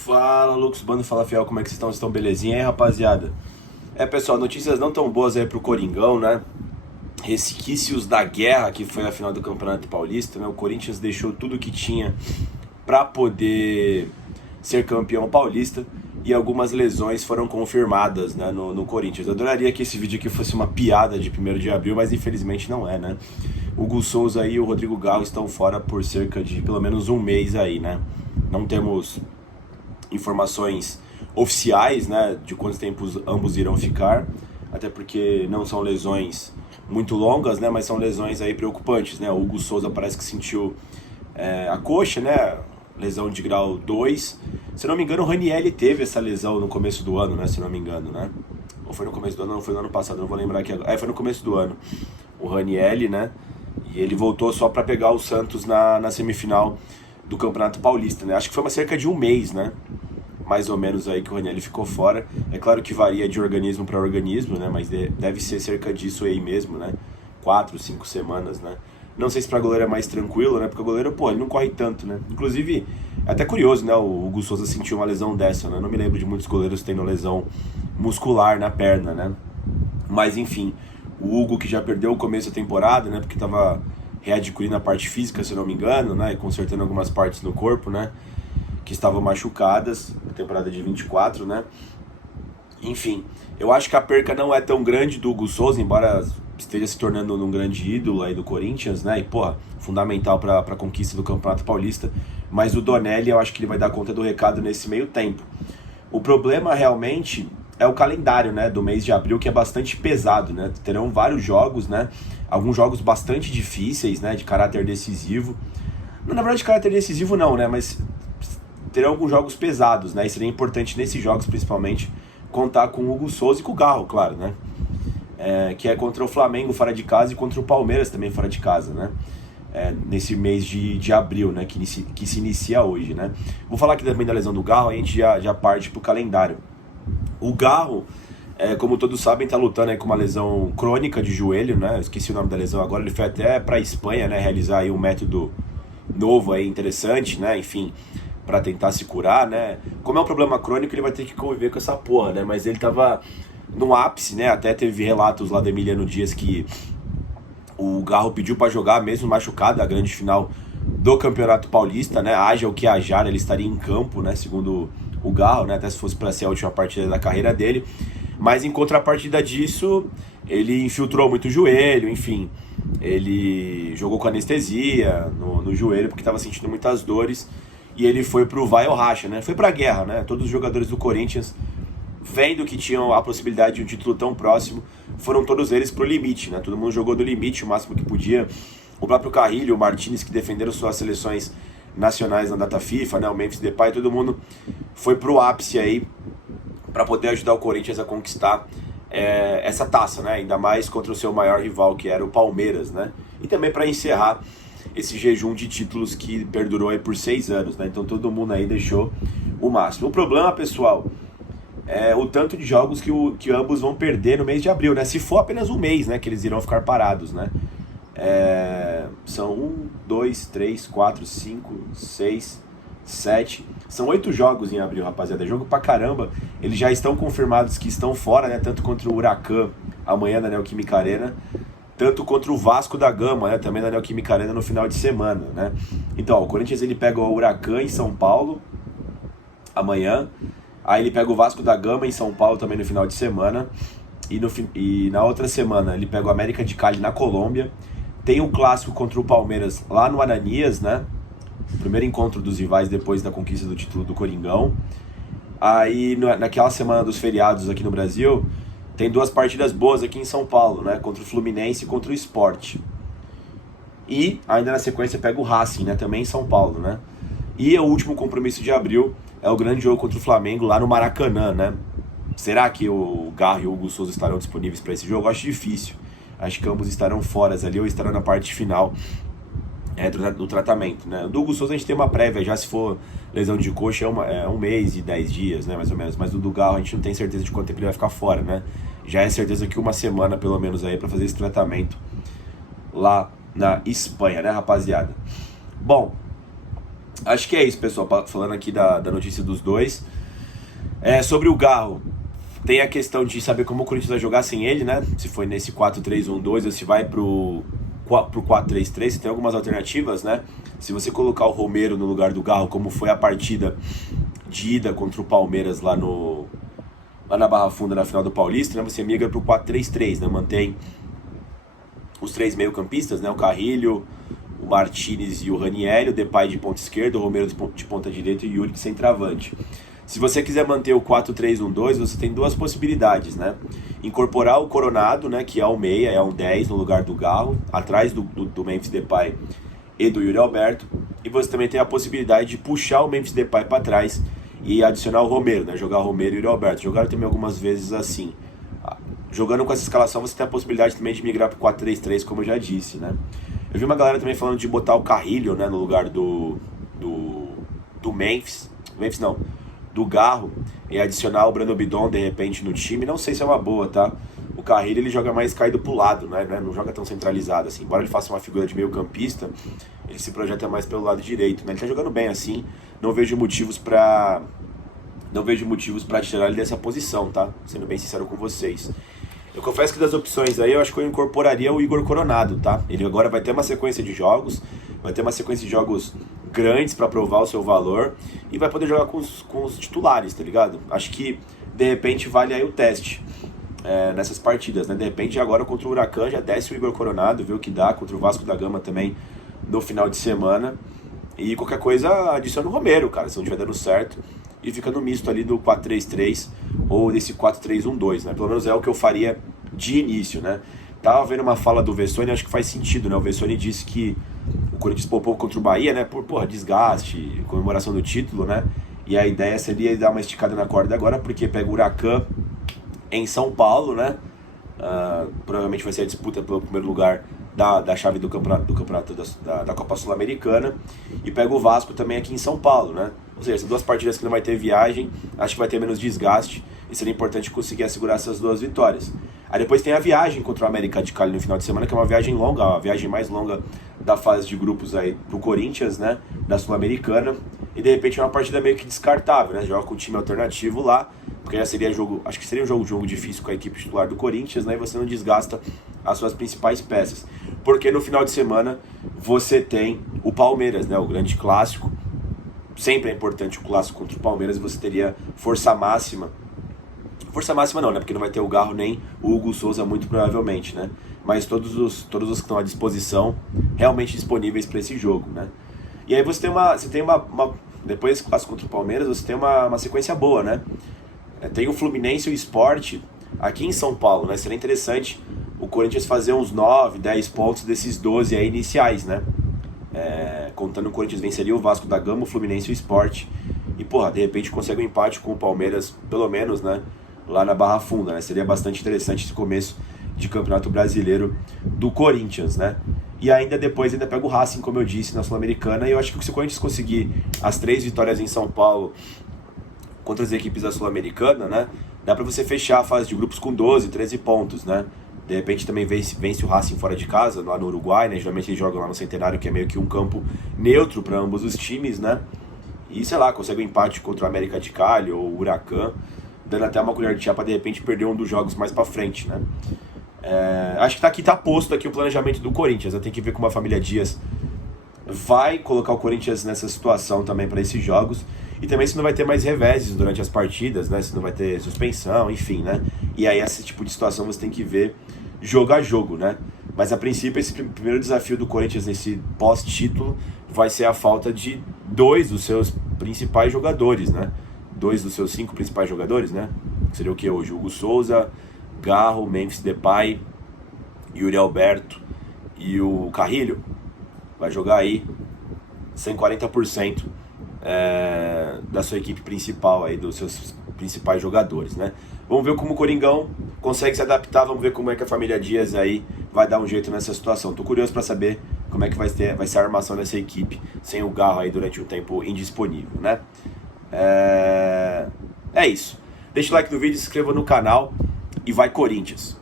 Fala, Lucas, Bando, fala Fiel, como é que vocês estão? Vocês estão belezinha aí, rapaziada? Pessoal, notícias não tão boas aí pro Coringão, né? Resquícios da guerra que foi a final do Campeonato Paulista, né? O Corinthians deixou tudo que tinha pra poder ser campeão paulista e algumas lesões foram confirmadas, né, no Corinthians. Eu adoraria que esse vídeo aqui fosse uma piada de 1º de abril, mas infelizmente não é, né? O Hugo Souza e o Rodrigo Galo estão fora por cerca de pelo menos um mês aí, né? Não temos informações oficiais, né, de quanto tempo ambos irão ficar, até porque não são lesões muito longas, né, mas são lesões aí preocupantes, né? O Hugo Souza parece que sentiu a coxa, né, lesão de grau 2. Se não me engano, o Ranieri teve essa lesão no começo do ano, né, se não me engano, né? Ou foi no começo do ano, não foi no ano passado, não vou lembrar aqui agora. Foi no começo do ano. O Ranieri, né, e ele voltou só para pegar o Santos na semifinal do Campeonato Paulista, né? Acho que foi cerca de um mês, né? Mais ou menos aí que o Ranieri ficou fora. É claro que varia de organismo para organismo, né? Mas deve ser cerca disso aí mesmo, né? 4, 5 semanas, né? Não sei se pra goleiro é mais tranquilo, né? Porque o goleiro, pô, ele não corre tanto, né? Inclusive, é até curioso, né? O Hugo Souza sentiu uma lesão dessa, né? Não me lembro de muitos goleiros tendo lesão muscular na perna, né? Mas enfim, o Hugo que já perdeu o começo da temporada, né? Porque tava readquirindo a parte física, se não me engano, né? E consertando algumas partes no corpo, né? Que estavam machucadas na temporada de 24, né? Enfim, eu acho que a perca não é tão grande do Hugo Souza, embora esteja se tornando um grande ídolo aí do Corinthians, né? E, porra, fundamental para a conquista do Campeonato Paulista. Mas o Donelli, eu acho que ele vai dar conta do recado nesse meio tempo. O problema realmente é o calendário, né, do mês de abril, que é bastante pesado, né? Terão vários jogos, né? Alguns jogos bastante difíceis, né, de caráter decisivo. Não, na verdade, de caráter decisivo não, né? Mas terão alguns jogos pesados, né? E seria importante nesses jogos, principalmente, contar com o Hugo Souza e com o Garro, claro, né? Que é contra o Flamengo fora de casa e contra o Palmeiras também fora de casa, né? Nesse mês de abril, né? Que se inicia hoje, né? Vou falar aqui também da lesão do Garro, aí a gente já parte pro calendário. O Garro, como todos sabem, tá lutando aí com uma lesão crônica de joelho, né? Eu esqueci o nome da lesão agora, ele foi até pra Espanha, né? Realizar aí um método novo aí, interessante, né? Enfim, pra tentar se curar, né? Como é um problema crônico, ele vai ter que conviver com essa porra, né? Mas ele tava no ápice, né? Até teve relatos lá do Emiliano Dias que o Garro pediu pra jogar mesmo machucado a grande final do Campeonato Paulista, né? Haja o que hajar, ele estaria em campo, né? Segundo o Garro, né? Até se fosse pra ser a última partida da carreira dele. Mas em contrapartida disso, ele infiltrou muito o joelho, enfim. Ele jogou com anestesia no joelho porque estava sentindo muitas dores. E ele foi pro vai ou racha, né? Foi pra guerra, né? Todos os jogadores do Corinthians, vendo que tinham a possibilidade de um título tão próximo, foram todos eles pro limite, né? Todo mundo jogou do limite o máximo que podia. O próprio Carrilho, o Martínez, que defenderam suas seleções nacionais na data FIFA, né? O Memphis Depay, todo mundo foi pro ápice aí para poder ajudar o Corinthians a conquistar essa taça, né? Ainda mais contra o seu maior rival, que era o Palmeiras, né? E também para encerrar esse jejum de títulos que perdurou aí por 6 anos, né? Então todo mundo aí deixou o máximo. O problema, pessoal, é o tanto de jogos que ambos vão perder no mês de abril, né? Se for apenas um mês, né? Que eles irão ficar parados, né? São 1, 2, 3, 4, 5, 6, 7. São 8 jogos em abril, rapaziada. É jogo pra caramba. Eles já estão confirmados que estão fora, né? Tanto contra o Huracan amanhã na Neoquímica Arena, tanto contra o Vasco da Gama, né? Também na Neoquímica Arena no final de semana, né? Então, ó, o Corinthians ele pega o Huracan em São Paulo amanhã. Aí ele pega o Vasco da Gama em São Paulo também no final de semana. E na outra semana ele pega o América de Cali na Colômbia. Tem o clássico contra o Palmeiras lá no Ananias, né? Primeiro encontro dos rivais depois da conquista do título do Coringão. Aí naquela semana dos feriados aqui no Brasil, tem 2 partidas boas aqui em São Paulo, né? Contra o Fluminense e contra o Sport. E ainda na sequência pega o Racing, né? Também em São Paulo, né? E o último compromisso de abril é o grande jogo contra o Flamengo lá no Maracanã, né? Será que o Garro e o Hugo Souza estarão disponíveis para esse jogo? Acho difícil. Acho que ambos estarão fora ali ou estarão na parte final do tratamento, né? Do Hugo Souza a gente tem uma prévia, já se for lesão de coxa é um mês e 10 dias, né? Mais ou menos. Mas do Garro a gente não tem certeza de quanto tempo ele vai ficar fora, né? Já é certeza que uma semana pelo menos aí para fazer esse tratamento lá na Espanha, né, rapaziada? Bom, Acho que é isso, pessoal, falando aqui da notícia dos dois. Sobre o Garro, tem a questão de saber como o Corinthians vai jogar sem ele, né? Se foi nesse 4-3-1-2 ou se vai pro 4-3-3, tem algumas alternativas, né? Se você colocar o Romero no lugar do Garro, como foi a partida de ida contra o Palmeiras lá na Barra Funda, na final do Paulista, né? Você migra pro 4-3-3, né? Mantém os três meio-campistas, né? O Carrilho, o Martinez e o Ranieri, o Depay de ponta esquerda, o Romero de ponta direita e o Yuri de centroavante. Se você quiser manter o 4-3-1-2, você tem duas possibilidades, né? Incorporar o Coronado, né, que é um meia, é um 10 no lugar do Garro, atrás do Memphis Depay e do Yuri Alberto. E você também tem a possibilidade de puxar o Memphis Depay para trás e adicionar o Romero, né? Jogar o Romero e o Yuri Alberto. Jogaram também algumas vezes assim. Jogando com essa escalação, você tem a possibilidade também de migrar para o 4-3-3, como eu já disse, né? Eu vi uma galera também falando de botar o Carrilho, né, no lugar do Memphis. Memphis não, do Garro, e adicionar o Breno Bidon de repente no time. Não sei se é uma boa, tá? O Carrilho ele joga mais caído pro lado, né? Não joga tão centralizado assim. Embora ele faça uma figura de meio campista, ele se projeta mais pelo lado direito, né? Ele tá jogando bem assim. Não vejo motivos pra tirar ele dessa posição, tá? Sendo bem sincero com vocês. Eu confesso que das opções aí, eu acho que eu incorporaria o Igor Coronado, tá? Ele agora vai ter uma sequência de jogos, grandes para provar o seu valor e vai poder jogar com os titulares, tá ligado? Acho que, de repente, vale aí o teste nessas partidas, né? De repente, agora contra o Huracan já desce o Igor Coronado, vê o que dá, contra o Vasco da Gama também no final de semana. E qualquer coisa, adiciona o Romero, cara, se não estiver dando certo. E fica no misto ali do 4-3-3 ou desse 4-3-1-2, né? Pelo menos é o que eu faria de início, né? Tava vendo uma fala do Vessone, acho que faz sentido, né? O Vessone disse que o Corinthians poupou contra o Bahia, né? Por desgaste, comemoração do título, né? E a ideia seria dar uma esticada na corda agora, porque pega o Huracan em São Paulo, né? Provavelmente vai ser a disputa pelo primeiro lugar da chave do campeonato da Copa Sul-Americana, e pega o Vasco também aqui em São Paulo, né? Ou seja, são duas partidas que não vai ter viagem, acho que vai ter menos desgaste e seria importante conseguir assegurar essas duas vitórias. Aí depois tem a viagem contra o América de Cali no final de semana, que é uma viagem longa, a viagem mais longa da fase de grupos aí pro Corinthians, né, da Sul-Americana, e de repente é uma partida meio que descartável, né? Joga com o time alternativo lá, porque já seria acho que seria um jogo difícil com a equipe titular do Corinthians, né? E você não desgasta as suas principais peças. Porque no final de semana você tem o Palmeiras, né? O grande clássico. Sempre é importante o clássico contra o Palmeiras, e você teria força máxima. Força máxima não, né? Porque não vai ter o Garro nem o Hugo Souza, muito provavelmente, né? Mas todos os que estão à disposição, realmente disponíveis para esse jogo, né? E aí você tem uma depois desse clássico contra o Palmeiras, você tem uma sequência boa, né? Tem o Fluminense e o Sport aqui em São Paulo, né? Seria interessante o Corinthians fazer uns 9, 10 pontos desses 12 aí iniciais, né? Contando o Corinthians venceria o Vasco da Gama, o Fluminense e o Sport. E, porra, de repente consegue um empate com o Palmeiras, pelo menos, né? Lá na Barra Funda, né? Seria bastante interessante esse começo de Campeonato Brasileiro do Corinthians, né? E ainda depois pega o Racing, como eu disse, na Sul-Americana. E eu acho que se o Corinthians conseguir as 3 vitórias em São Paulo contra as equipes da Sul-Americana, né? Dá pra você fechar a fase de grupos com 12, 13 pontos, né? De repente também vence o Racing fora de casa, lá no Uruguai, né? Geralmente eles jogam lá no Centenário, que é meio que um campo neutro para ambos os times, né? E, sei lá, consegue um empate contra o América de Cali ou o Huracan, dando até uma colher de chá pra de repente perder um dos jogos mais pra frente, né? Acho que tá posto aqui o planejamento do Corinthians, né? Tem que ver como a família Dias vai colocar o Corinthians nessa situação também para esses jogos. E também se não vai ter mais reveses durante as partidas, né? Se não vai ter suspensão, enfim, né? E aí esse tipo de situação você tem que ver jogo a jogo, né? Mas a princípio esse primeiro desafio do Corinthians nesse pós-título vai ser a falta de 2 dos seus principais jogadores, né? 2 dos seus 5 principais jogadores, né? Seria o que hoje? Hugo Souza, Garro, Memphis Depay, Yuri Alberto e o Carrilho. Vai jogar aí 140% da sua equipe principal, aí, dos seus principais jogadores, né? Vamos ver como o Coringão consegue se adaptar, vamos ver como é que a família Dias aí vai dar um jeito nessa situação. Tô curioso para saber como é que vai ser a armação dessa equipe sem o Garro aí durante um tempo indisponível, né? É isso. Deixa o like no vídeo, se inscreva no canal e vai Corinthians!